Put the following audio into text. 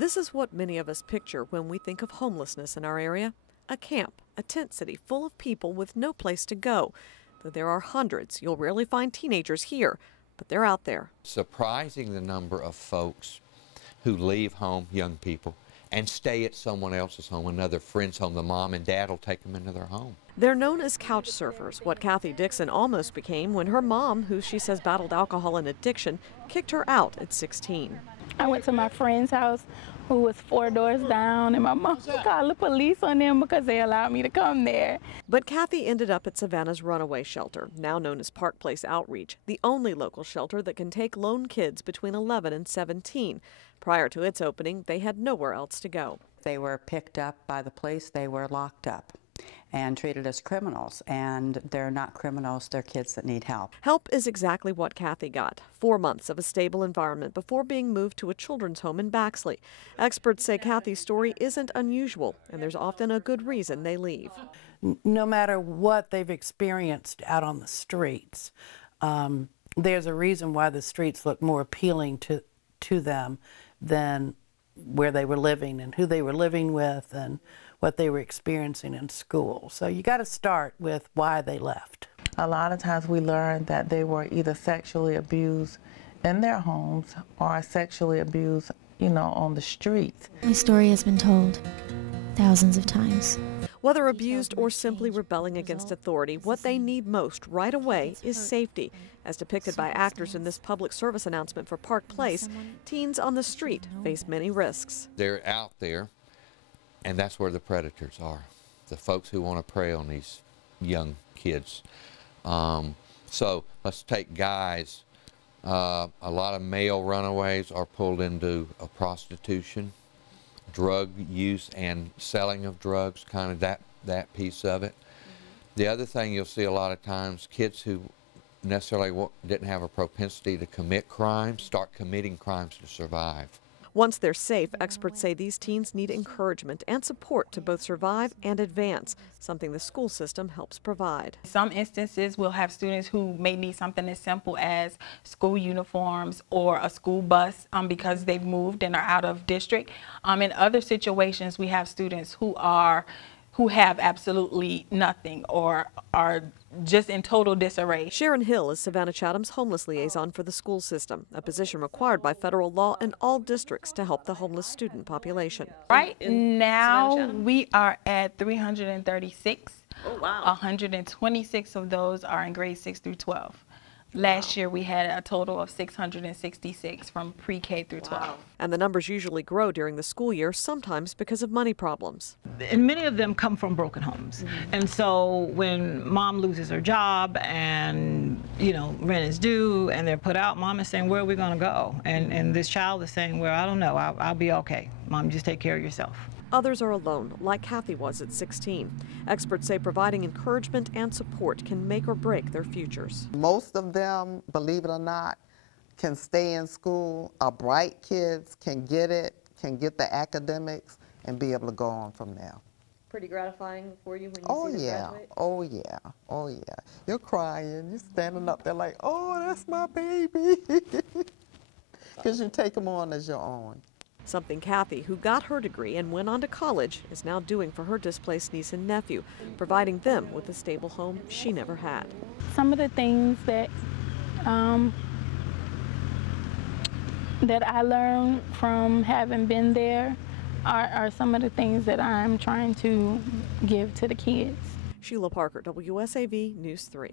This is what many of us picture when we think of homelessness in our area. A camp, a tent city full of people with no place to go. Though there are hundreds, you'll rarely find teenagers here, but they're out there. Surprising the number of folks who leave home, young people, and stay at someone else's home, another friend's home. The mom and dad will take them into their home. They're known as couch surfers, what Kathy Dixon almost became when her mom, who she says battled alcohol and addiction, kicked her out at 16. I went to my friend's house who was 4 doors down, and my mom called the police on them because they allowed me to come there. But Kathy ended up at Savannah's runaway shelter, now known as Park Place Outreach, the only local shelter that can take lone kids between 11 and 17. Prior to its opening, they had nowhere else to go. They were picked up by the police, they were locked up and treated as criminals, and they're not criminals, they're kids that need help. Help is exactly what Kathy got. 4 months of a stable environment before being moved to a children's home in Baxley. Experts say Kathy's story isn't unusual, and there's often a good reason they leave. No matter what they've experienced out on the streets, there's a reason why the streets look more appealing to them than where they were living and who they were living with and what they were experiencing in school. So you got to start with why they left. A lot of times we learned that they were either sexually abused in their homes or sexually abused, on the streets. My story has been told thousands of times. Whether abused or simply rebelling against authority, what they need most right away is safety. As depicted by actors in this public service announcement for Park Place, teens on the street face many risks. They're out there, and that's where the predators are, the folks who want to prey on these young kids. So let's take guys. A lot of male runaways are pulled into prostitution, drug use and selling of drugs, kind of that piece of it. The other thing you'll see a lot of times, kids who necessarily didn't have a propensity to commit crimes start committing crimes to survive. Once they're safe, experts say these teens need encouragement and support to both survive and advance, something the school system helps provide. Some instances we'll have students who may need something as simple as school uniforms or a school bus because they've moved and are out of district. In other situations, we have students who have absolutely nothing or are just in total disarray. Sharon Hill is Savannah Chatham's homeless liaison for the school system, a position required by federal law in all districts to help the homeless student population. Right now, we are at 336. Oh, wow. 126 of those are in grades 6 through 12. Last year, we had a total of 666 from pre-K through 12. Wow. And the numbers usually grow during the school year, sometimes because of money problems. And many of them come from broken homes. And so when mom loses her job and, rent is due and they're put out, mom is saying, where are we going to go? And this child is saying, well, I don't know, I'll be okay. Mom, just take care of yourself. Others are alone, like Kathy was at 16. Experts say providing encouragement and support can make or break their futures. Most of them, believe it or not, can stay in school. Our bright kids can get it, can get the academics, and be able to go on from there. Pretty gratifying for you when you see them graduate? Oh yeah, oh yeah. You're crying, you're standing up there like, oh, that's my baby. Because you take them on as your own. Something Kathy, who got her degree and went on to college, is now doing for her displaced niece and nephew, providing them with a stable home she never had. Some of the things that that I learned from having been there are some of the things that I'm trying to give to the kids. Sheila Parker, WSAV News 3.